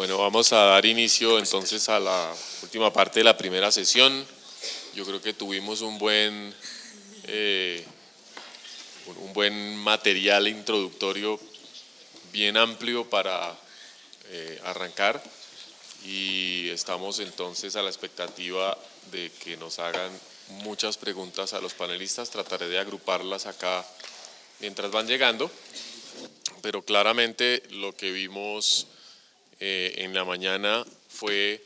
Bueno, vamos a dar inicio entonces a la última parte de la primera sesión. Yo creo que tuvimos eh, un buen material introductorio bien amplio para arrancar y estamos entonces a la expectativa de que nos hagan muchas preguntas a los panelistas. Trataré de agruparlas acá mientras van llegando, pero claramente lo que vimos en la mañana fue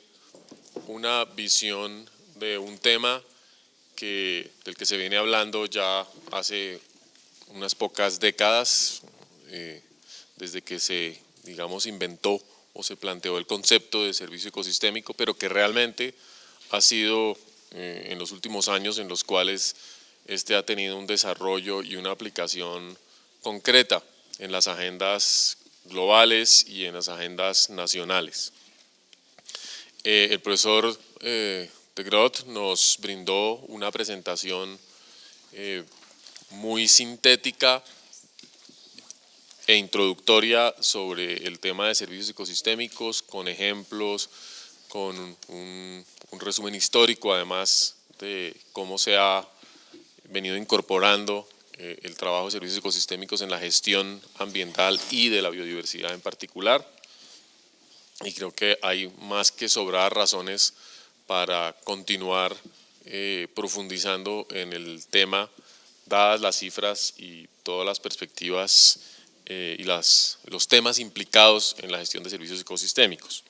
una visión de un tema del que se viene hablando ya hace unas pocas décadas, desde que se, digamos, inventó o se planteó el concepto de servicio ecosistémico, pero que realmente ha sido en los últimos años en los cuales este ha tenido un desarrollo y una aplicación concreta en las agendas globales y en las agendas nacionales. El profesor de Groot nos brindó una presentación muy sintética e introductoria sobre el tema de servicios ecosistémicos, con ejemplos, con un resumen histórico además de cómo se ha venido incorporando el trabajo de servicios ecosistémicos en la gestión ambiental y de la biodiversidad en particular. Y creo que hay más que sobradas razones para continuar profundizando en el tema, dadas las cifras y todas las perspectivas y los temas implicados en la gestión de servicios ecosistémicos.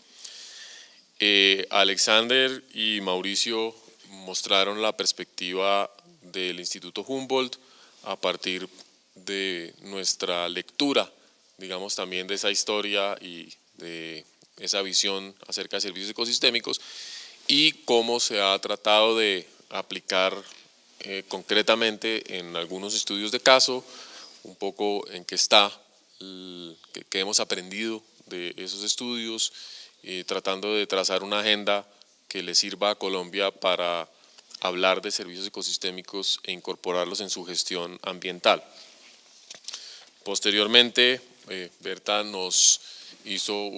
Alexander y Mauricio mostraron la perspectiva del Instituto Humboldt a partir de nuestra lectura, digamos, también de esa historia y de esa visión acerca de servicios ecosistémicos y cómo se ha tratado de aplicar concretamente en algunos estudios de caso, un poco en qué está, qué hemos aprendido de esos estudios, tratando de trazar una agenda que le sirva a Colombia para hablar de servicios ecosistémicos e incorporarlos en su gestión ambiental. Posteriormente, Berta nos hizo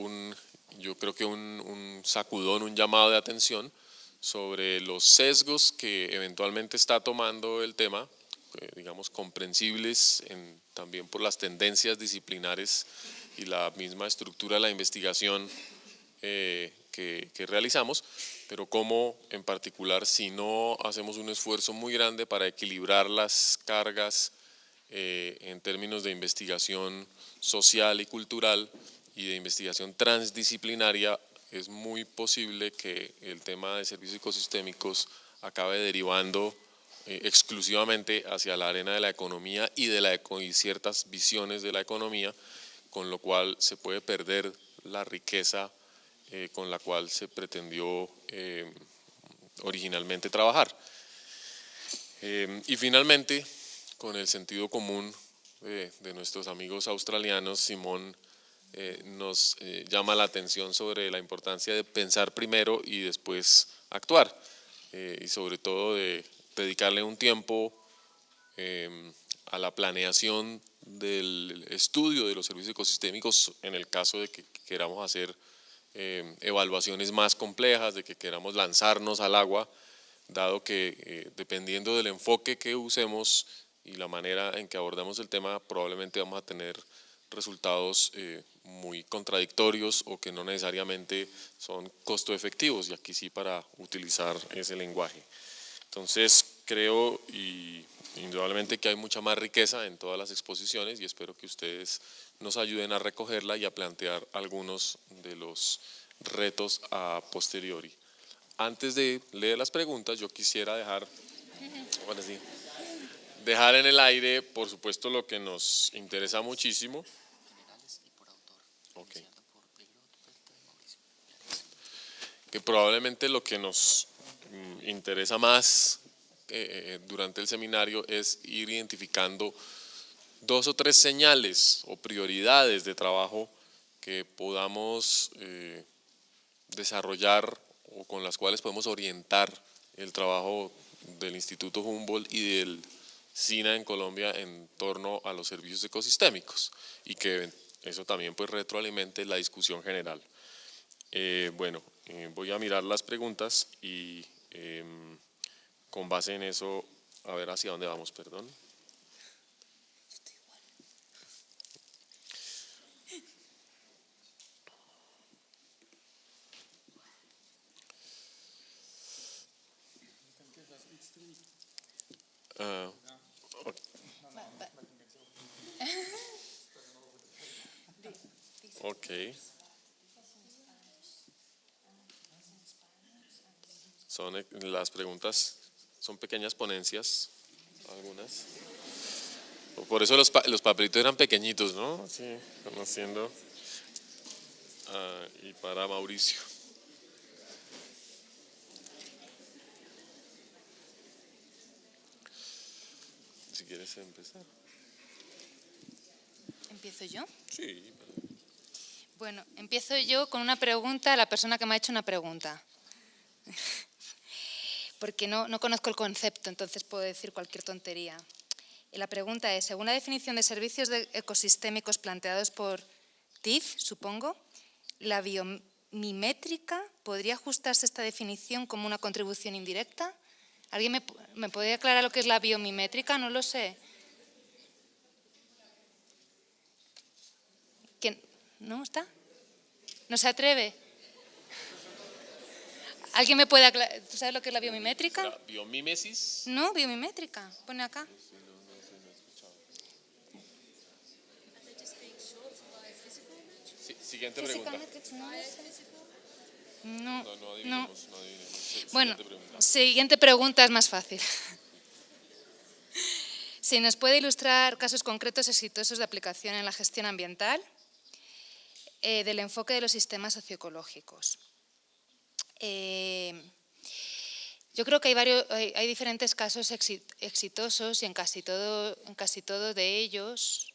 yo creo que un sacudón, un llamado de atención sobre los sesgos que eventualmente está tomando el tema, digamos comprensibles también por las tendencias disciplinares y la misma estructura de la investigación que realizamos, pero cómo en particular si no hacemos un esfuerzo muy grande para equilibrar las cargas en términos de investigación social y cultural y de investigación transdisciplinaria, es muy posible que el tema de servicios ecosistémicos acabe derivando exclusivamente hacia la arena de la economía y y ciertas visiones de la economía, con lo cual se puede perder la riqueza con la cual se pretendió originalmente trabajar. Y finalmente, con el sentido común de nuestros amigos australianos, Simón nos llama la atención sobre la importancia de pensar primero y después actuar, y sobre todo de dedicarle un tiempo a la planeación del estudio de los servicios ecosistémicos en el caso de que queramos hacer evaluaciones más complejas, de que queramos lanzarnos al agua, dado que dependiendo del enfoque que usemos y la manera en que abordamos el tema, probablemente vamos a tener resultados muy contradictorios o que no necesariamente son costo efectivos, y aquí sí para utilizar ese lenguaje. Entonces creo indudablemente que hay mucha más riqueza en todas las exposiciones y espero que ustedes nos ayuden a recogerla y a plantear algunos de los retos a posteriori. Antes de leer las preguntas, yo quisiera dejar en el aire, por supuesto, lo que nos interesa muchísimo. Okay. Que probablemente lo que nos interesa más durante el seminario es ir identificando 2 o 3 señales o prioridades de trabajo que podamos desarrollar o con las cuales podemos orientar el trabajo del Instituto Humboldt y del SINA en Colombia en torno a los servicios ecosistémicos, y que eso también pues retroalimente la discusión general. Bueno, voy a mirar las preguntas y con base en eso, a ver hacia dónde vamos, perdón. Ah, ok. Las preguntas son pequeñas ponencias, algunas. Por eso los papelitos eran pequeñitos, ¿no? Sí, conociendo. Y para Mauricio. Si quieres empezar. ¿Empiezo yo? Sí. Bueno, empiezo yo con una pregunta a la persona que me ha hecho una pregunta. Porque no conozco el concepto, entonces puedo decir cualquier tontería. Y la pregunta es, según la definición de servicios ecosistémicos planteados por TIF, supongo, ¿la biomimétrica podría ajustarse a esta definición como una contribución indirecta? ¿Alguien me podría aclarar lo que es la biomimétrica? No lo sé. ¿Quién? ¿No está? ¿No se atreve? ¿Alguien me puede aclarar? ¿Tú sabes lo que es la biomimétrica? ¿Biomímesis? No, biomimétrica. Pone acá. Siguiente pregunta. No, No adivinemos, no. no adivinemos. Bueno, Siguiente pregunta. siguiente pregunta es más fácil. Si nos puede ilustrar casos concretos exitosos de aplicación en la gestión ambiental del enfoque de los sistemas socioecológicos. Yo creo que hay diferentes casos exitosos y en casi todo de ellos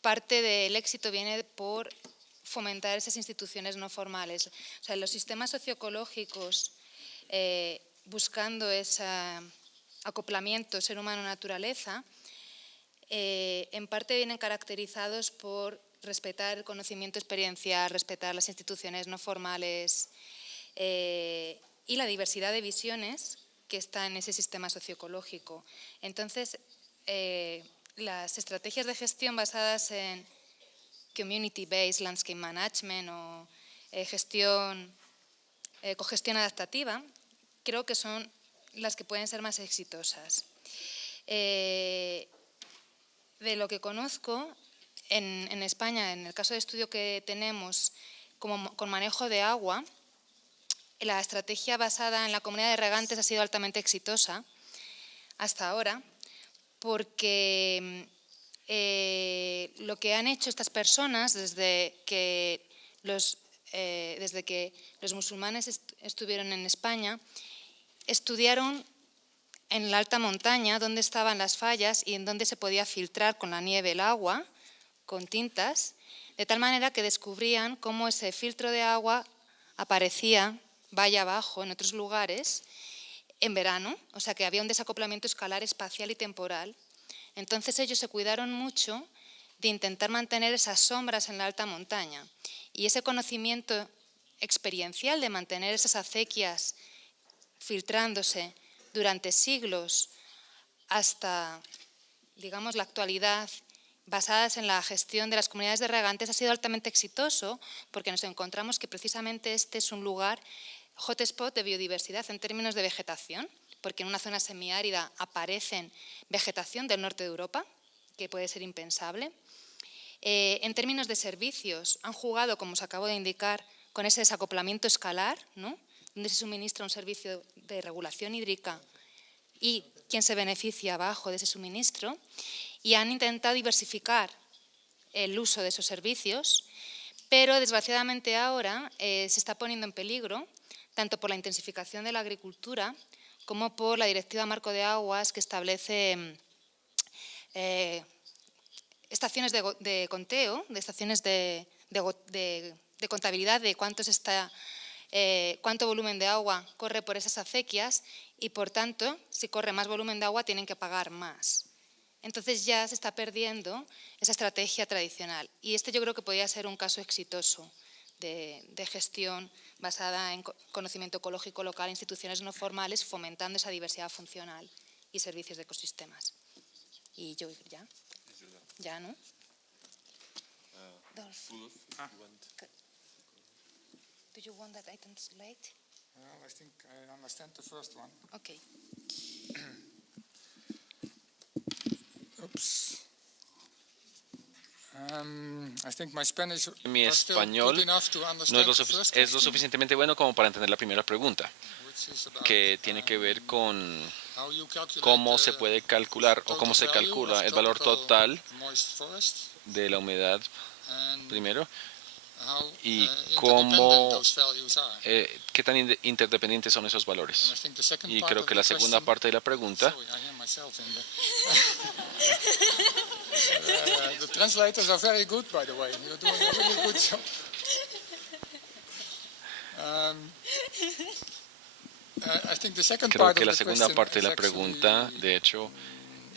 parte del éxito viene por fomentar esas instituciones no formales. O sea, los sistemas socioecológicos buscando ese acoplamiento ser humano-naturaleza, en parte vienen caracterizados por respetar el conocimiento experiencial, respetar las instituciones no formales y la diversidad de visiones que está en ese sistema socioecológico. Entonces, las estrategias de gestión basadas en community-based landscape management o cogestión adaptativa, creo que son las que pueden ser más exitosas. De lo que conozco, en España, en el caso de estudio que tenemos con manejo de agua, la estrategia basada en la comunidad de regantes ha sido altamente exitosa hasta ahora, porque lo que han hecho estas personas desde que los musulmanes estuvieron en España, estudiaron en la alta montaña dónde estaban las fallas y en dónde se podía filtrar con la nieve el agua, con tintas, de tal manera que descubrían cómo ese filtro de agua aparecía valle abajo en otros lugares en verano, o sea que había un desacoplamiento escalar espacial y temporal. Entonces ellos se cuidaron mucho de intentar mantener esas sombras en la alta montaña y ese conocimiento experiencial de mantener esas acequias filtrándose durante siglos hasta, digamos, la actualidad, basadas en la gestión de las comunidades de regantes, ha sido altamente exitoso porque nos encontramos que precisamente este es un lugar hotspot de biodiversidad en términos de vegetación, porque en una zona semiárida aparecen vegetación del norte de Europa, que puede ser impensable. En términos de servicios, han jugado, como os acabo de indicar, con ese desacoplamiento escalar, ¿no?, donde se suministra un servicio de regulación hídrica y quién se beneficia abajo de ese suministro, y han intentado diversificar el uso de esos servicios, pero desgraciadamente ahora se está poniendo en peligro tanto por la intensificación de la agricultura como por la Directiva Marco de Aguas, que establece estaciones de conteo, de estaciones de contabilidad de cuánto volumen de agua corre por esas acequias y, por tanto, si corre más volumen de agua tienen que pagar más. Entonces ya se está perdiendo esa estrategia tradicional y este yo creo que podría ser un caso exitoso de gestión basada en conocimiento ecológico local, instituciones no formales, fomentando esa diversidad funcional y servicios de ecosistemas. Y yo ya, ¿no? Do you want that I translate? Well, I think I understand the first one. Okay. Oops. I think my Spanish Mi was still español good enough to no understand es the first es lo question, suficientemente bueno como para entender la primera pregunta, which is about, que tiene que ver con how you calculate cómo se the puede calcular o cómo se total value calcula of el valor tropical total moist forest, de la humedad and primero how y interdependent cómo those values are. qué tan interdependientes son esos And valores. I think the second Y part creo of que the la segunda question- parte de la pregunta, Sorry, I hear myself in the translators are very good, by the way. You're doing a really good job. I think the second creo part que of la the segunda question parte de is la pregunta, actually de hecho,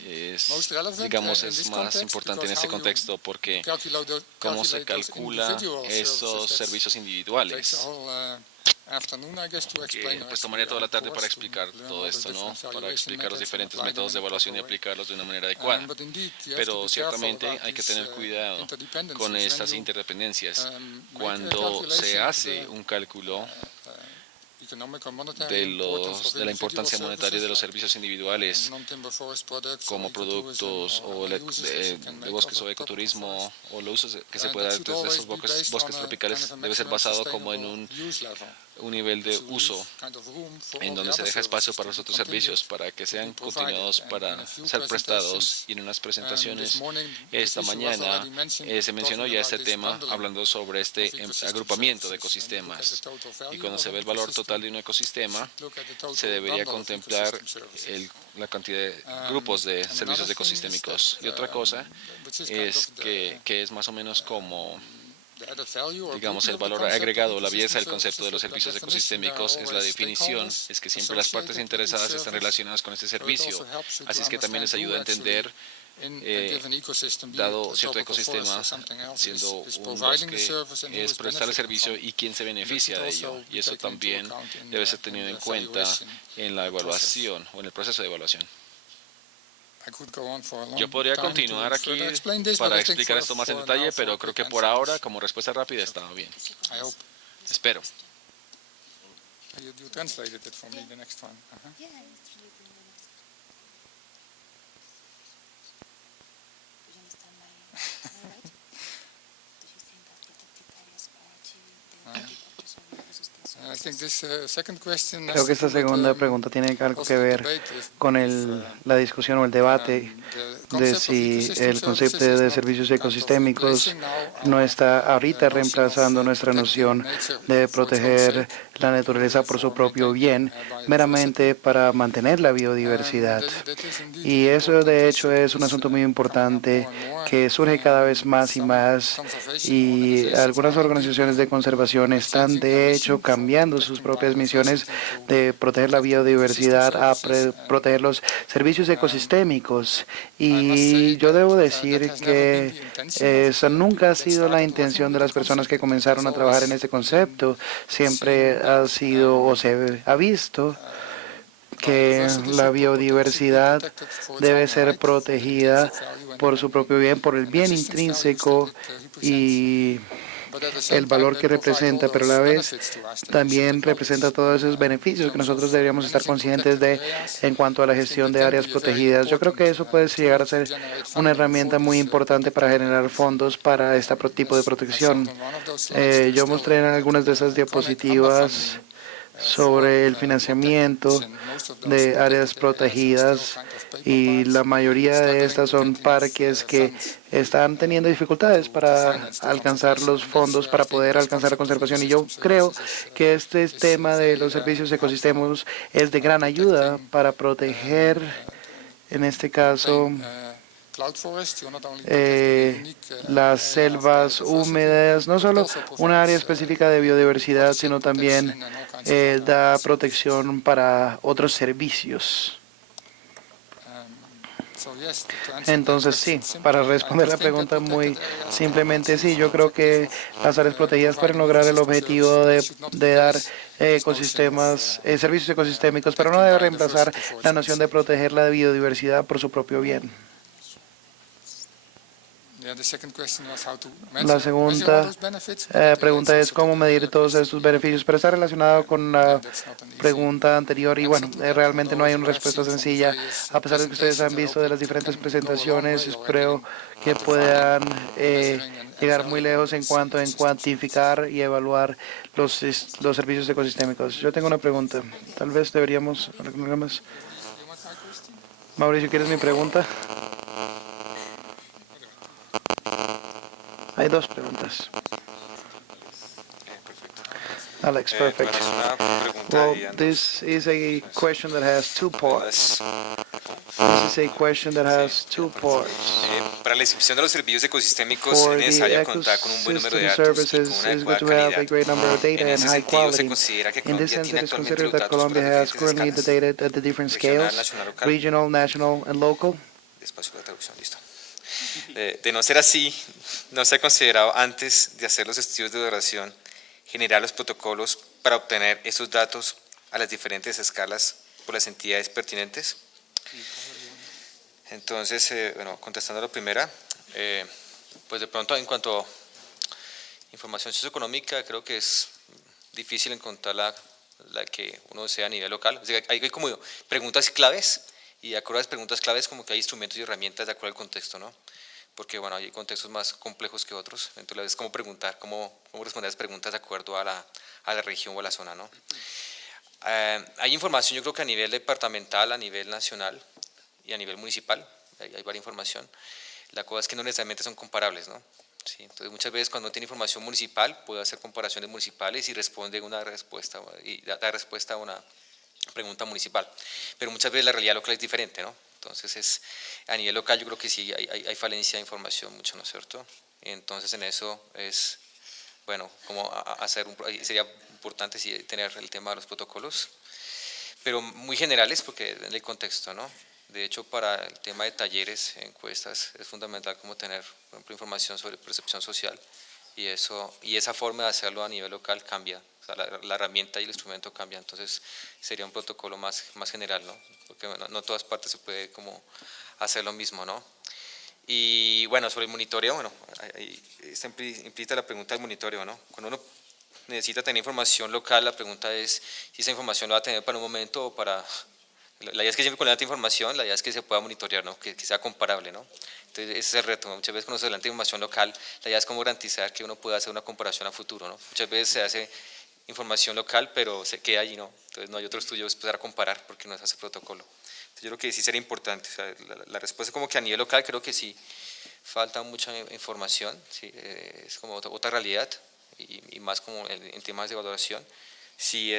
es, most relevant, digamos, in es this más context, importante en because este how you contexto porque calculate cómo se those calcula individual esos services, servicios takes a individuales, whole afternoon, I guess, to explain que or pues actually tomaría toda la tarde hours para to explicar learn todo all the esto, ¿no? different Para valuation explicar los methods and diferentes apply them métodos de in a evaluación y proper way. aplicarlos de una manera adecuada. But indeed, you have to Pero be careful ciertamente about hay que these, tener cuidado interdependencies. con When estas you, interdependencias. make a Cuando se calculation of hace the, un cálculo economic or monetary de importance of la importancia individual monetaria de los services, servicios individuales non-timber forest products, como or ecotourism, productos or o other uses that you can de make bosques of o a de tropical ecoturismo forest. o los usos que se And puede that dar should desde always esos be based bosques on a tropicales kind of a debe ser maximum basado como en sustainable use level. un nivel de To leave uso kind of room for en all the donde se other deja espacio services para to los be otros continued servicios para que to sean be provided. continuados And para in a few ser prestados. presentations, Y en unas this presentaciones morning, esta this issue was mañana already mentioned, se mencionó talking ya about este this tema bundling hablando sobre este of ecosystem agrupamiento de services. And you look at the ecosistemas. total Y value cuando of se an ve el valor ecosystem, total de un ecosistema, look at the total se debería bundle of contemplar ecosystem services. la cantidad de grupos de And servicios another thing is ecosistémicos. that, Y otra cosa which is kind es of the, que es más o menos como, the added value or digamos, beauty el of the valor concept of agregado, la belleza ecosystem del concepto de los services, servicios by definition, there are ecosistémicos es la always definición, stakeholders es que siempre las partes associated with these interesadas están services. relacionadas con este So it servicio. also helps you to Así es que también les understand ayuda a who actually entender, in a given ecosystem, be it dado a cierto tropical forest ecosistema, or something else, siendo is un providing the bosque, service and who es is prestar el benefiting servicio from. y quién se That beneficia should de also ello. Y be eso taken into también account in debe the- ser tenido in en the cuenta evaluation en la evaluación o en el proceso de evaluación. I could go on for a long Yo podría time to continuar aquí further explain this, but para I think explicar for- esto más en for detalle, now, pero for creo quick que por answers, ahora, como respuesta rápida, estaba bien. I hope Espero. you translated it for me, the next one. Uh-huh. Yeah, it's really the next. Do you understand my all right? Do you think that protected areas are to the objectives of the ecosystem I think services? this second question Creo que esta segunda pregunta tiene algo que ver con la discusión o el debate de si el concepto de servicios ecosistémicos no está ahorita reemplazando nuestra noción de proteger la naturaleza por su propio bien, meramente para mantener la biodiversidad. Y eso de hecho es un asunto muy importante que surge cada vez más y más, y algunas organizaciones de conservación están de hecho cambiando sus propias misiones de proteger la biodiversidad a proteger los servicios ecosistémicos. Y yo debo decir que esa nunca ha sido la intención de las personas que comenzaron a trabajar en este concepto. Siempre ha sido o se ha visto que la biodiversidad debe ser protegida por su propio bien, por el bien intrínseco y el valor que representa, pero a la vez también representa todos esos beneficios que nosotros deberíamos estar conscientes de en cuanto a la gestión de áreas protegidas. Yo creo que eso puede llegar a ser una herramienta muy importante para generar fondos para este tipo de protección. Yo mostré en algunas de esas diapositivas sobre el financiamiento de áreas protegidas, y la mayoría de estas son parques que están teniendo dificultades para alcanzar los fondos para poder alcanzar la conservación. Y yo creo que este tema de los servicios ecosistemas es de gran ayuda para proteger, en este caso, las selvas húmedas, no solo una área específica de biodiversidad, sino también da protección para otros servicios. Entonces sí, para responder la pregunta muy simplemente sí, yo creo que las áreas protegidas pueden lograr el objetivo de dar ecosistemas, servicios ecosistémicos, pero no debe reemplazar la noción de proteger la biodiversidad por su propio bien. La segunda pregunta es cómo medir todos estos beneficios, pero está relacionado con la pregunta anterior y bueno, realmente no hay una respuesta sencilla. A pesar de que ustedes han visto de las diferentes presentaciones, espero que puedan llegar muy lejos en cuanto a cuantificar y evaluar los servicios ecosistémicos. Yo tengo una pregunta, tal vez deberíamos... Mauricio, ¿quieres mi pregunta? Hay dos preguntas. Alex, perfect. Well, this is a question that has two parts. This is a question that has two parts. Para la descripción de los servicios ecosistémicos For es the necesario contar con un buen número de ecosystem datos y con services, una it's good adecuada to have a calidad. great number of data En and ese high sentido, se quality. considera que In this Colombia sense, tiene it is actualmente considered los that datos por Colombia las has diferentes currently the escalas. data at the different Regional, scales, nacional, local. regional, national, and local. Espacio para traducción, listo. De no ser así, no se ha considerado antes de hacer los estudios de duración, generar los protocolos para obtener esos datos a las diferentes escalas por las entidades pertinentes. Entonces, bueno, contestando a la primera, pues de pronto en cuanto a información socioeconómica, creo que es difícil encontrar la que uno desea a nivel local. O sea, hay como preguntas claves y de acuerdo a las preguntas claves como que hay instrumentos y herramientas de acuerdo al contexto, ¿no? Porque bueno, hay contextos más complejos que otros, entonces es como preguntar, cómo responder las preguntas de acuerdo a la región o a la zona, ¿no? Hay información, yo creo que a nivel departamental, a nivel nacional y a nivel municipal, hay varias información. La cosa es que no necesariamente son comparables, ¿no? Sí, entonces muchas veces cuando uno tiene información municipal puede hacer comparaciones municipales y responde una respuesta y da respuesta a una pregunta municipal, pero muchas veces la realidad local es diferente, ¿no? Entonces a nivel local yo creo que sí hay falencia de información mucho, ¿no es cierto? Entonces en eso es, bueno, como sería importante sí, tener el tema de los protocolos, pero muy generales porque en el contexto, ¿no? De hecho, para el tema de talleres, encuestas, es fundamental como tener, por ejemplo, información sobre percepción social y esa forma de hacerlo a nivel local cambia, o sea, la herramienta y el instrumento cambia, entonces sería un protocolo más general, ¿no? Porque bueno, no todas partes se puede como hacer lo mismo, ¿no? Y bueno, sobre el monitoreo, bueno, esta implica la pregunta del monitoreo, ¿no? Cuando uno necesita tener información local, la pregunta es si esa información la va a tener para un momento o para... La idea es que siempre con la información, la idea es que se pueda monitorear, ¿no? que sea comparable, ¿no? Entonces ese es el reto, ¿no? Muchas veces cuando se adelanta información local, la idea es como garantizar que uno pueda hacer una comparación a futuro, ¿no? Muchas veces se hace información local, pero se queda allí, ¿no? Entonces no hay otro estudio para a comparar porque no se hace protocolo. Entonces yo creo que sí sería importante, o sea, la respuesta es como que a nivel local creo que sí falta mucha información, ¿sí? Es como otra realidad y más como en temas de evaluación. Sí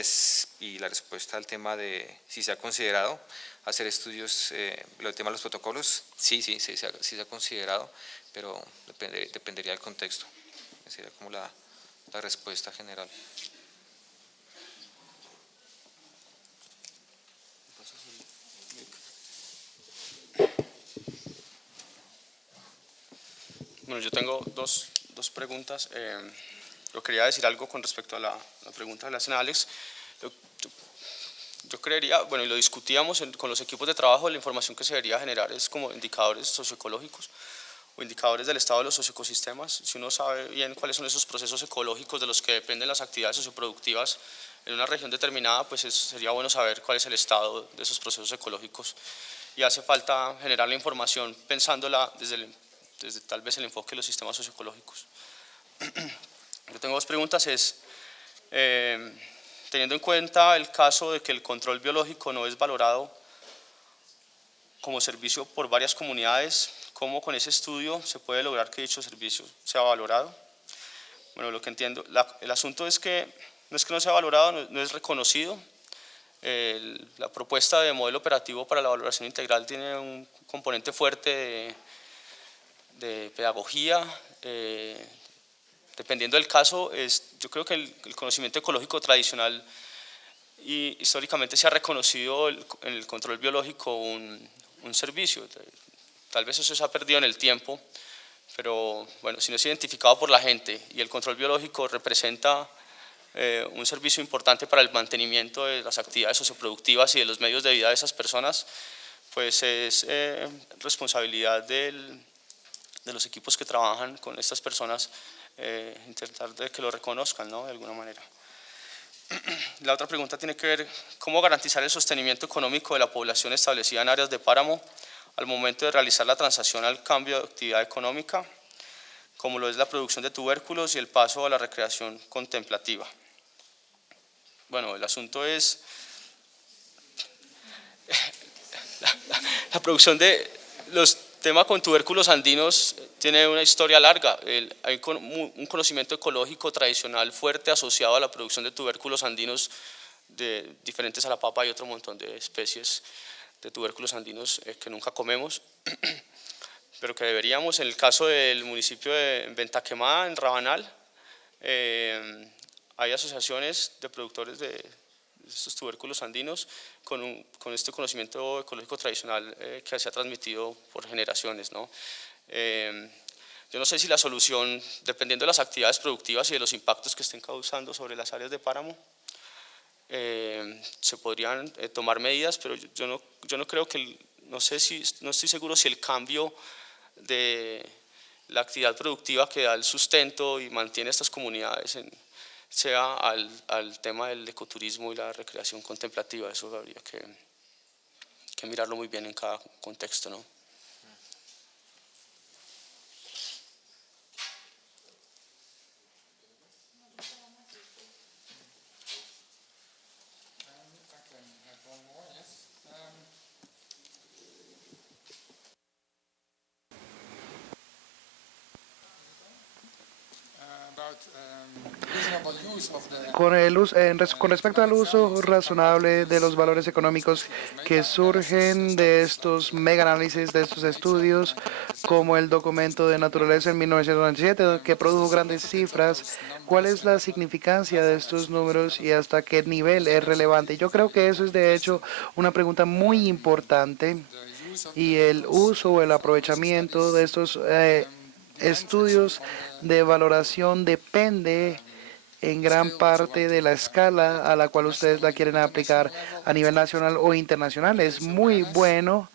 y la respuesta al tema de si se ha considerado hacer estudios, el tema de los protocolos, sí se ha considerado, pero dependería del contexto. Esa sería como la respuesta general. Bueno, yo tengo dos preguntas. Yo quería decir algo con respecto a la pregunta de la señora Alex. Yo creería, bueno, y lo discutíamos con los equipos de trabajo, la información que se debería generar es como indicadores socioecológicos o indicadores del estado de los socioecosistemas. Si uno sabe bien cuáles son esos procesos ecológicos de los que dependen las actividades socioproductivas en una región determinada, pues sería bueno saber cuál es el estado de esos procesos ecológicos. Y hace falta generar la información pensándola desde tal vez el enfoque de los sistemas socioecológicos. Yo tengo dos preguntas, teniendo en cuenta el caso de que el control biológico no es valorado como servicio por varias comunidades, ¿cómo con ese estudio se puede lograr que dicho servicio sea valorado? Bueno, lo que entiendo, el asunto es que no sea valorado, no es reconocido. La propuesta de modelo operativo para la valoración integral tiene un componente fuerte de pedagogía. Dependiendo del caso, yo creo que el conocimiento ecológico tradicional y históricamente se ha reconocido en el control biológico un servicio. Tal vez eso se ha perdido en el tiempo, pero bueno, si no es identificado por la gente y el control biológico representa un servicio importante para el mantenimiento de las actividades socioproductivas y de los medios de vida de esas personas, pues es responsabilidad de los equipos que trabajan con estas personas intentar de que lo reconozcan, ¿no? De alguna manera. La otra pregunta tiene que ver cómo garantizar el sostenimiento económico de la población establecida en áreas de páramo al momento de realizar la transición al cambio de actividad económica, como lo es la producción de tubérculos y el paso a la recreación contemplativa. Bueno, el asunto es la producción de los temas con tubérculos andinos tiene una historia larga. Hay un conocimiento ecológico tradicional fuerte asociado a la producción de tubérculos andinos diferentes a la papa y otro montón de especies de tubérculos andinos que nunca comemos, pero que deberíamos. En el caso del municipio de Venta Quemada, en Rabanal, hay asociaciones de productores de estos tubérculos andinos con este conocimiento ecológico tradicional que se ha transmitido por generaciones, ¿no? Yo no sé si la solución, dependiendo de las actividades productivas y de los impactos que estén causando sobre las áreas de páramo, se podrían tomar medidas, pero yo no creo que, no estoy seguro si el cambio de la actividad productiva que da el sustento y mantiene estas comunidades sea al tema del ecoturismo y la recreación contemplativa. Eso habría que mirarlo muy bien en cada contexto, ¿no? Con respecto al uso razonable de los valores económicos que surgen de estos mega-análisis, de estos estudios, como el documento de naturaleza en 1997, que produjo grandes cifras, ¿cuál es la significancia de estos números y hasta qué nivel es relevante? Yo creo que eso es de hecho una pregunta muy importante, y el uso o el aprovechamiento de estos estudios de valoración depende en gran parte de la escala a la cual ustedes la quieren aplicar a nivel nacional o internacional. Es muy bueno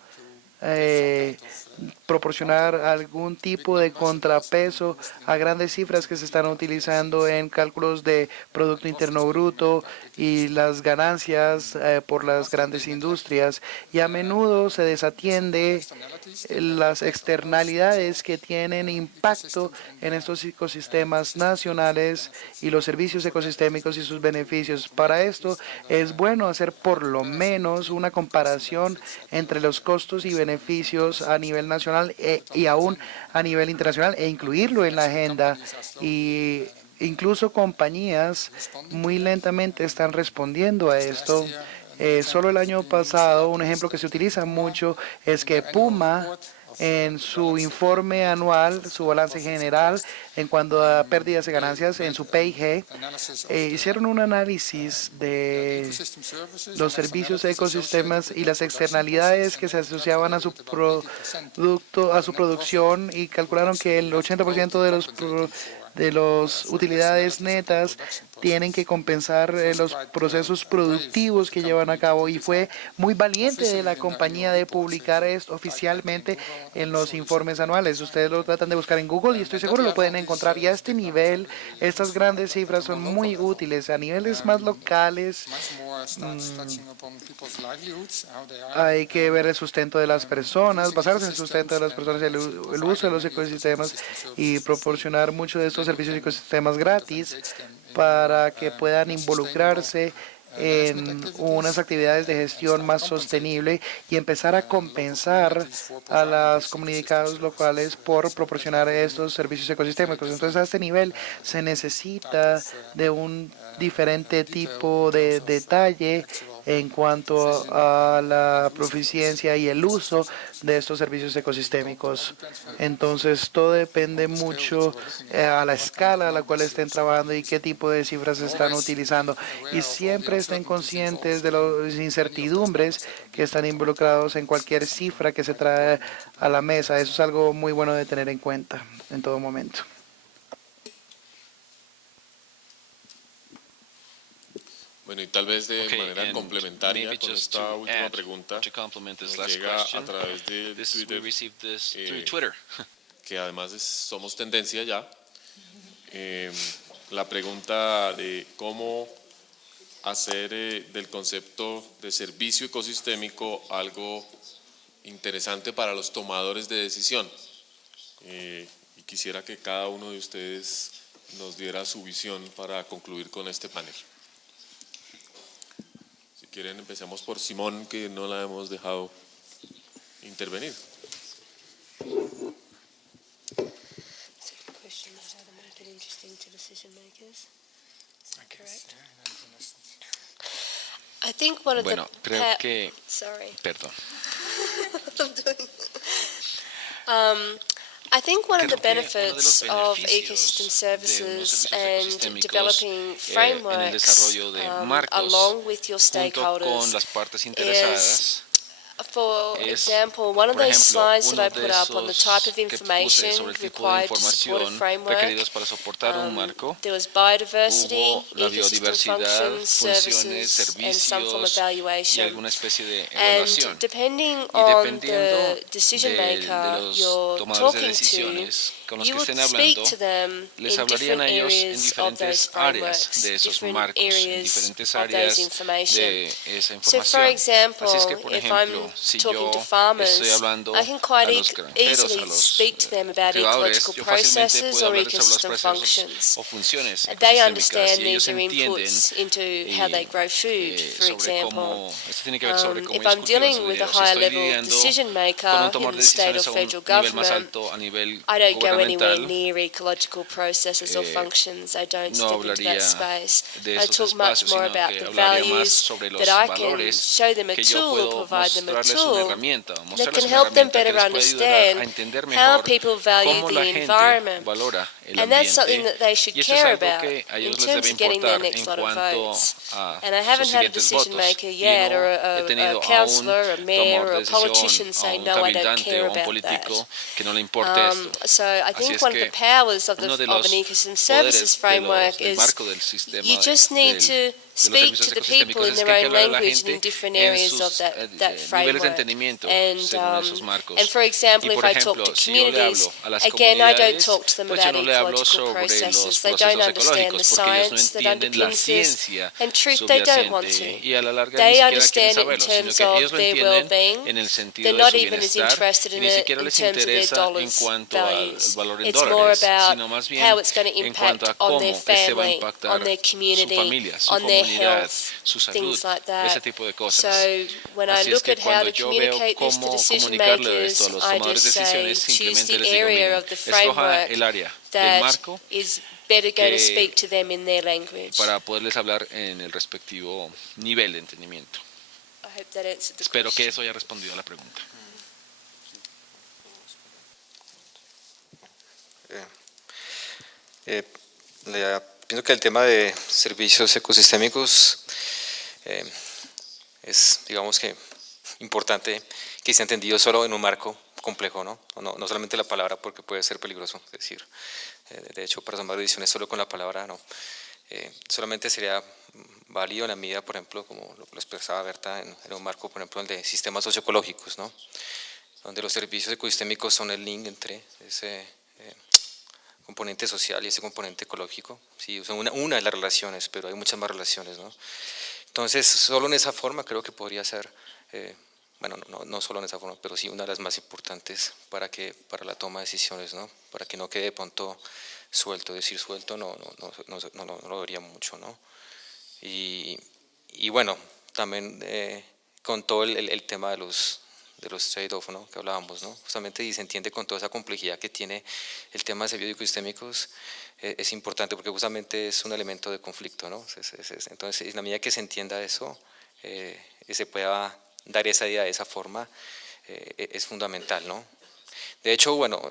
proporcionar algún tipo de contrapeso a grandes cifras que se están utilizando en cálculos de Producto Interno Bruto y las ganancias por las grandes industrias, y a menudo se desatiende las externalidades que tienen impacto en estos ecosistemas nacionales y los servicios ecosistémicos y sus beneficios. Para esto es bueno hacer por lo menos una comparación entre los costos y beneficios a nivel nacional y aún a nivel internacional, e incluirlo en la agenda. Y incluso compañías muy lentamente están respondiendo a esto. Solo el año pasado, un ejemplo que se utiliza mucho es que Puma, en su informe anual, su balance general en cuanto a pérdidas y ganancias, en su PIG, hicieron un análisis de los servicios ecosistemas y las externalidades que se asociaban a su producto, a su producción, y calcularon que el 80% de las utilidades netas tienen que compensar los procesos productivos que llevan a cabo, y fue muy valiente de la compañía de publicar esto oficialmente en los informes anuales. Ustedes lo tratan de buscar en Google y estoy seguro lo pueden encontrar, y a este nivel estas grandes cifras son muy útiles. A niveles más locales hay que ver el sustento de las personas, basarse en el sustento de las personas, el uso de los ecosistemas, y proporcionar muchos de estos servicios y ecosistemas gratis para que puedan involucrarse en unas actividades de gestión más sostenible y empezar a compensar a las comunidades locales por proporcionar estos servicios ecosistémicos. Entonces, a este nivel se necesita de un diferente tipo de detalle en cuanto a la proficiencia y el uso de estos servicios ecosistémicos. Entonces, todo depende mucho a la escala a la cual estén trabajando y qué tipo de cifras están utilizando. Y siempre estén conscientes de las incertidumbres que están involucrados en cualquier cifra que se trae a la mesa. Eso es algo muy bueno de tener en cuenta en todo momento. Bueno, y tal vez de manera complementaria con esta última pregunta, nos llega a través de Twitter, que además somos tendencia ya, la pregunta de cómo hacer del concepto de servicio ecosistémico algo interesante para los tomadores de decisión. Y quisiera que cada uno de ustedes nos diera su visión para concluir con este panel. Si quieren, empecemos por Simón, que no la hemos dejado intervenir. Bueno, creo que... Perdón. I think one of the Creo que uno de benefits los of beneficios ecosystem de unos services servicios and ecosistémicos developing en el frameworks desarrollo de marcos along with your junto con stakeholders las partes is, interesadas for es, example, one of por those ejemplo, slides that uno I de put up on the type of esos que puse information sobre el tipo de required to support a información framework. requeridos para soportar un marco. There was biodiversity, Hubo la ecosystem biodiversidad, functions, funciones, services, and some form of servicios y evaluation. alguna especie de And evaluación. depending Y on dependiendo the decision de maker los you're tomadores de talking decisiones con to, los you que would estén speak hablando, to them les in hablarían different a ellos en areas of those diferentes áreas frameworks, de esos different marcos, en areas diferentes of those áreas information. de esa So, información. for example, Así es que, por if ejemplo, I'm si talking yo to farmers, estoy hablando I can quite a los granjeros, easily a los speak to them about cultivadores, ecological yo fácilmente processes puedo or hablarles sobre los ecosystem procesos functions. o funciones They ecosistémicas understand y ellos these are entienden inputs into how they grow food, for sobre example. cómo, esto tiene que ver sobre cómo If ellos I'm cultivan dealing su with a dinero. Si higher estoy level lidiando decision con maker un in tomador the de state or decisiones a un federal nivel más government, alto, a nivel I don't go anywhere gubernamental, near ecological processes or functions. I don't no step into hablaría that space. de I esos talk much espacios, more sino about que the hablaría más values sobre los that I can valores show them a que yo tool or puedo provide them a mostrarles una tool herramienta, that mostrarles can una help them herramienta que better les puede ayudar a understand entender how mejor people value cómo la the gente environment. valora el And that's something ambiente, that they should y eso es care algo about que a in ellos les terms debe of getting their importar next en lot of cuanto votes. a And I sus haven't had a siguientes decision votos. maker Y yet, no or he a tenido a un councillor, or a mayor, tomador or de a politician decisión, a say, un no, I don't cabildante care o a un about político that. que no le importe esto. So I Así think es one of que the powers of uno de an los ecosystem services poderes framework del is marco del sistema you just need to speak to the people in their own language and in different areas of that niveles de framework. entendimiento And, según esos marcos. and for example, Y if por I talk ejemplo, to si yo le communities, hablo a las again, I don't comunidades, talk to them pues yo about no le hablo ecological sobre los processes. They don't procesos understand the ecológicos porque ellos no science that entienden la underpins this. ciencia And truth, they don't want to. subyacente y a la larga They ni siquiera quieren understand it in saberlo, sino terms que of ellos lo their entienden well-being. en el sentido They're de not su even as bienestar interested y in ni it siquiera in les terms of their interesa en dollars cuanto al values. valor en It's more dólares, about sino más bien how it's going to en cuanto impact a on cómo their ese va a family, impactar on their su community, familia, su on their comunidad, health, su salud, things like that. ese tipo de cosas. So when I Así es look que at how cuando to yo veo communicate this to cómo decision comunicarle esto a makers, los I tomadores de just say decisiones, choose simplemente the les digo, area miren, of the escoja framework el área del that marco is better going to que- speak to them in their language. para poderles hablar en el respectivo nivel de entendimiento. I hope that answered the Espero que question. eso haya respondido a la pregunta. Pienso que el tema de servicios ecosistémicos es, digamos que, importante que sea entendido solo en un marco complejo, no solamente la palabra, porque puede ser peligroso. Es decir, de hecho, para tomar decisiones solo con la palabra, no. Solamente sería válido en la medida, por ejemplo, como lo expresaba Berta, en un marco, por ejemplo, el de sistemas socioecológicos, ¿no? Donde los servicios ecosistémicos son el link entre ese componente social y ese componente ecológico. Sí, son una de las relaciones, pero hay muchas más relaciones, ¿no? Entonces, solo en esa forma creo que podría ser, bueno, no solo en esa forma, pero sí una de las más importantes para la toma de decisiones, ¿no? Para que no quede de pronto suelto. Decir suelto no lo vería mucho, ¿no? Y bueno, también con todo el tema de los trade-off, ¿no? Que hablábamos, ¿no? Justamente, y se entiende con toda esa complejidad que tiene el tema de servicios ecosistémicos, es importante porque justamente es un elemento de conflicto, ¿no? Entonces, en la medida que se entienda eso, se pueda dar esa idea de esa forma es fundamental, ¿no? De hecho, bueno,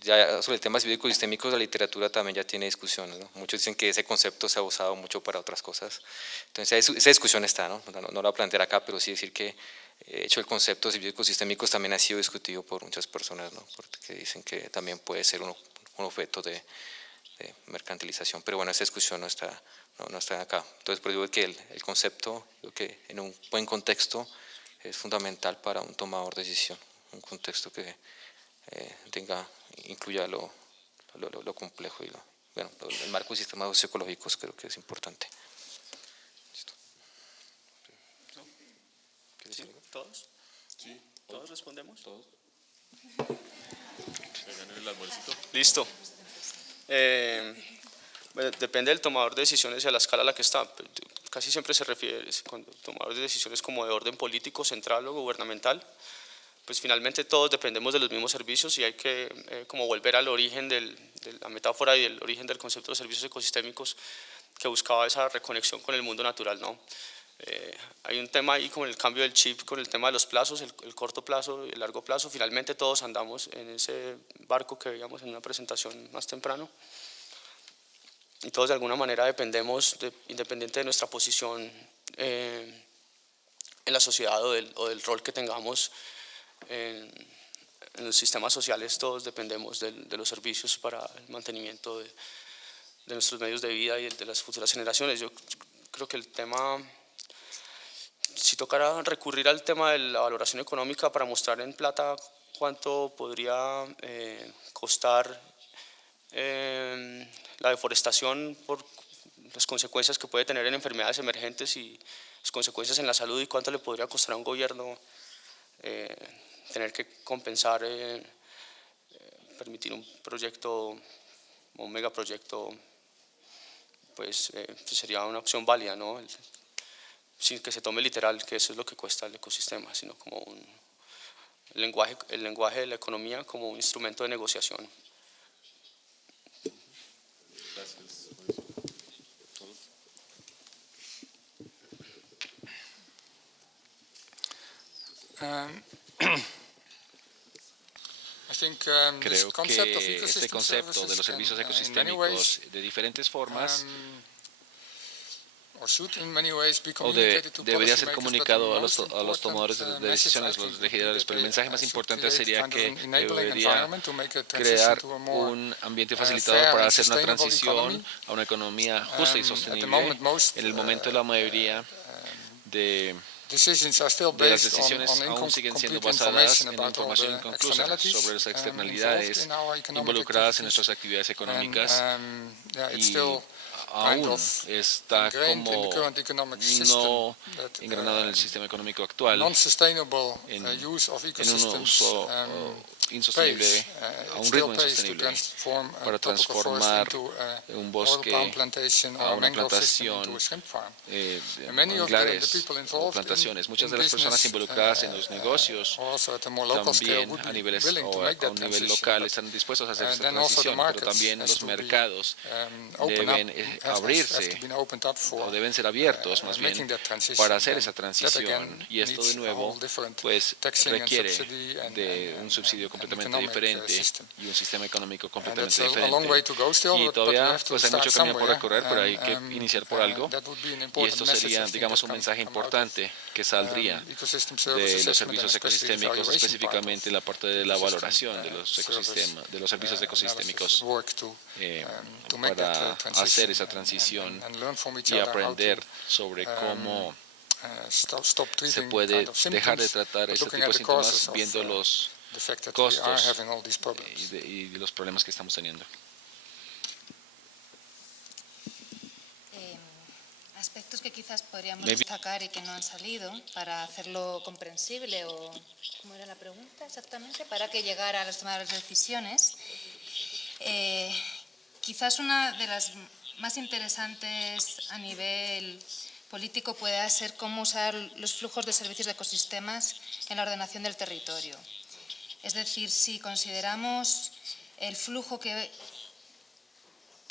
ya sobre el tema cívico-sistémicos, la literatura también ya tiene discusiones, ¿no? Muchos dicen que ese concepto se ha usado mucho para otras cosas. Entonces, esa discusión está, ¿no? No la voy a plantear acá, pero sí decir que, de hecho, el concepto cívico-sistémicos también ha sido discutido por muchas personas, ¿no? Porque dicen que también puede ser un objeto de mercantilización, pero bueno, esa discusión no está acá. Entonces, por eso digo que el concepto, creo que en un buen contexto es fundamental para un tomador de decisión, un contexto que incluya lo complejo y bueno, el marco de sistemas socioecológicos creo que es importante. ¿Listo? ¿Sí? ¿Todos? Sí. ¿Todos respondemos? Todos. El almuercito. Listo. Bueno, depende del tomador de decisiones y a la escala a la que está. Casi siempre se refiere, cuando tomador de decisiones como de orden político, central o gubernamental, pues finalmente todos dependemos de los mismos servicios y hay que como volver al origen de la metáfora y el origen del concepto de servicios ecosistémicos que buscaba esa reconexión con el mundo natural, ¿no? Hay un tema ahí con el cambio del chip, con el tema de los plazos, el corto plazo y el largo plazo. Finalmente todos andamos en ese barco que veíamos en una presentación más temprano y todos de alguna manera dependemos, independiente de nuestra posición en la sociedad o del rol que tengamos en los sistemas sociales, todos dependemos de los servicios para el mantenimiento de nuestros medios de vida y de las futuras generaciones. Yo creo que el tema, si tocara recurrir al tema de la valoración económica para mostrar en plata cuánto podría costar la deforestación por las consecuencias que puede tener en enfermedades emergentes y las consecuencias en la salud y cuánto le podría costar a un gobierno tener que compensar, permitir un proyecto, un megaproyecto, pues sería una opción válida, ¿no? Sin que se tome literal que eso es lo que cuesta el ecosistema, sino como el lenguaje de la economía como un instrumento de negociación. Gracias. Creo que este concepto de los servicios ecosistémicos de diferentes formas debería ser comunicado a los tomadores de decisiones, los legisladores, pero el mensaje más importante sería que debería crear un ambiente facilitador para hacer una transición a una economía justa y sostenible. En el momento de la mayoría de las decisiones aún siguen siendo basadas en información inconclusa sobre las externalidades involucradas en nuestras actividades económicas y aún está como no engranado en el sistema económico actual, en un uso insostenible, a un ritmo insostenible, para transformar un bosque a una plantación, manglares o plantaciones. Muchas de las personas involucradas en los negocios también a un nivel local están dispuestos a hacer esta transición, pero también los mercados deben abrirse o deben ser abiertos más bien para hacer esa transición, y esto de nuevo pues requiere de un subsidio completamente diferente y un sistema económico completamente diferente, y todavía pues hay mucho camino por recorrer, pero hay que iniciar por algo, y esto sería, digamos, un mensaje importante que saldría de los servicios ecosistémicos, específicamente la parte de la valoración de los ecosistemas, de los servicios ecosistémicos, para hacer esa transición y aprender sobre cómo se puede dejar de tratar este tipo de síntomas viendo los costos y los problemas que estamos teniendo. Aspectos que quizás podríamos destacar y que no han salido para hacerlo comprensible, o ¿cómo era la pregunta exactamente? Para que llegara a los tomadores de decisiones. Quizás una de las más interesantes a nivel político pueda ser cómo usar los flujos de servicios de ecosistemas en la ordenación del territorio. Es decir, si consideramos el flujo que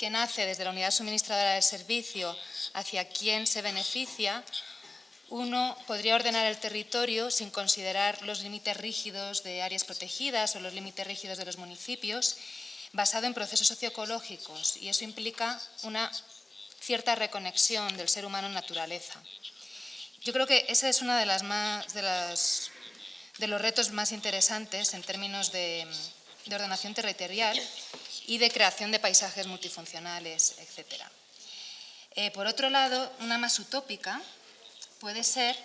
nace desde la unidad suministradora del servicio hacia quién se beneficia, Uno podría ordenar el territorio sin considerar los límites rígidos de áreas protegidas o los límites rígidos de los municipios, basado en procesos socioecológicos, y eso implica una cierta reconexión del ser humano en naturaleza. Yo creo que ese es uno de los retos más interesantes en términos de ordenación territorial y de creación de paisajes multifuncionales, etc. Por otro lado, una más utópica puede ser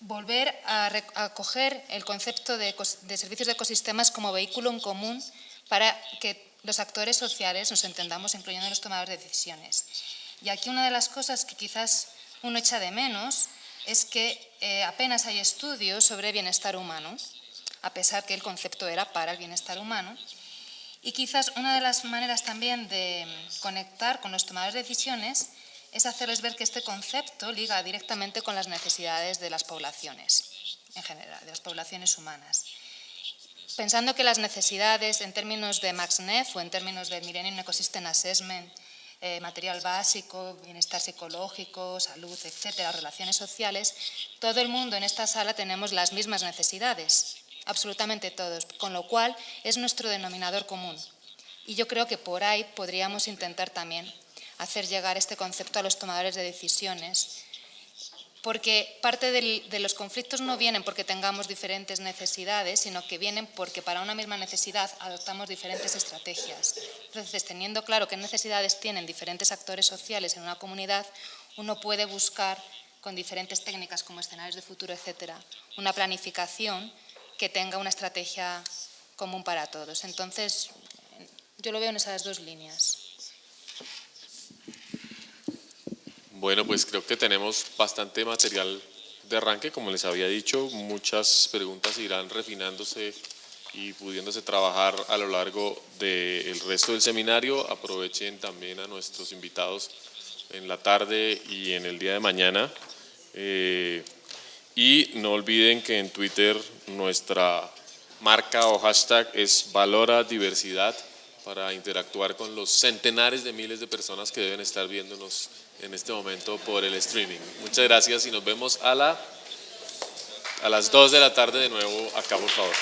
volver a coger el concepto de servicios de ecosistemas como vehículo en común para que los actores sociales nos entendamos, incluyendo los tomadores de decisiones. Y aquí una de las cosas que quizás uno echa de menos es que apenas hay estudios sobre bienestar humano, a pesar que el concepto era para el bienestar humano. Y quizás una de las maneras también de conectar con los tomadores de decisiones es hacerles ver que este concepto liga directamente con las necesidades de las poblaciones, en general, de las poblaciones humanas. Pensando que las necesidades en términos de MaxNEF o en términos del Millennium Ecosystem Assessment, material básico, bienestar psicológico, salud, etcétera, relaciones sociales, todo el mundo en esta sala tenemos las mismas necesidades, absolutamente todos, con lo cual es nuestro denominador común. Y yo creo que por ahí podríamos intentar también hacer llegar este concepto a los tomadores de decisiones, porque parte de los conflictos no vienen porque tengamos diferentes necesidades, sino que vienen porque para una misma necesidad adoptamos diferentes estrategias. Entonces, teniendo claro qué necesidades tienen diferentes actores sociales en una comunidad, uno puede buscar con diferentes técnicas como escenarios de futuro, etcétera, una planificación que tenga una estrategia común para todos. Entonces, yo lo veo en esas dos líneas. Bueno, pues creo que tenemos bastante material de arranque, como les había dicho, muchas preguntas irán refinándose y pudiéndose trabajar a lo largo del resto del seminario. Aprovechen también a nuestros invitados en la tarde y en el día de mañana. Y no olviden que en Twitter nuestra marca o hashtag es Valora Diversidad, para interactuar con los centenares de miles de personas que deben estar viéndonos en este momento por el streaming. Muchas gracias y nos vemos a las 2 de la tarde de nuevo acá, por favor.